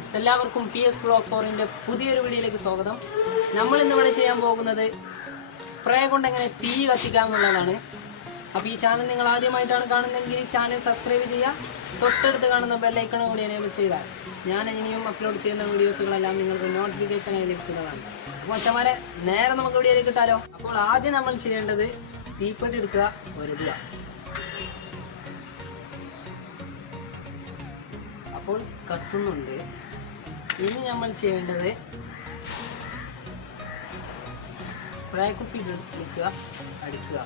Friends, എല്ലാവർക്കും PS Vlog 4ന്റെ പുതിയൊരു വീഡിയോയിലേക്ക് സ്വാഗതം. നമ്മൾ ഇന്നിവിടെ ചെയ്യാൻ പോകുന്നത് സ്പ്രേ കൊണ്ട് എങ്ങനെ തീ കത്തിക്കാം എന്നുള്ളതാണ്. അപ്പോൾ ഈ ചാനൽ നിങ്ങൾ ആദ്യമായിട്ടാണ് കാണുന്നതെങ്കിൽ ഈ ചാനൽ സബ്സ്ക്രൈബ് ചെയ്യുക. തൊട്ടടുത്ത് കാണുന്ന ബെല്ലൈക്കൺ കൂടി എനേബിൾ ചെയ്താൽ ഞാൻ ഇനിയും അപ്ലോഡ് ചെയ്യുന്ന വീഡിയോസുകളെല്ലാം നിങ്ങൾക്ക് നോട്ടിഫിക്കേഷനായി ലഭിക്കുന്നതാണ്. അപ്പോൾ അച്ഛന്മാരെ നേരെ നമുക്ക് വീഡിയോയിലേക്ക് ഇട്ടാലോ. അപ്പോൾ ആദ്യം നമ്മൾ ചെയ്യേണ്ടത് തീപ്പെട്ടി എടുക്കുക, ഒരുതുക. അപ്പോൾ കത്തുന്നുണ്ട്. ഇനി നമ്മൾ ചെയ്യേണ്ടത് സ്പ്രേ കുപ്പി എടുക്കുക, അടിക്കുക.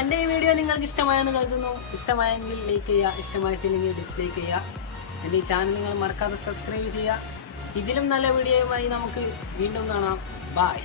എൻ്റെ ഈ വീഡിയോ നിങ്ങൾക്ക് ഇഷ്ടമായെന്ന് കരുതുന്നു. ഇഷ്ടമായെങ്കിൽ ലൈക്ക് ചെയ്യുക, ഇഷ്ടമായിട്ടില്ലെങ്കിൽ ഡിസ്ലൈക്ക് ചെയ്യുക. എൻ്റെ ഈ ചാനൽ നിങ്ങൾ മറക്കാതെ സബ്സ്ക്രൈബ് ചെയ്യുക. ഇതിലും നല്ല വീഡിയോയുമായി നമുക്ക് വീണ്ടും കാണാം. ബൈ.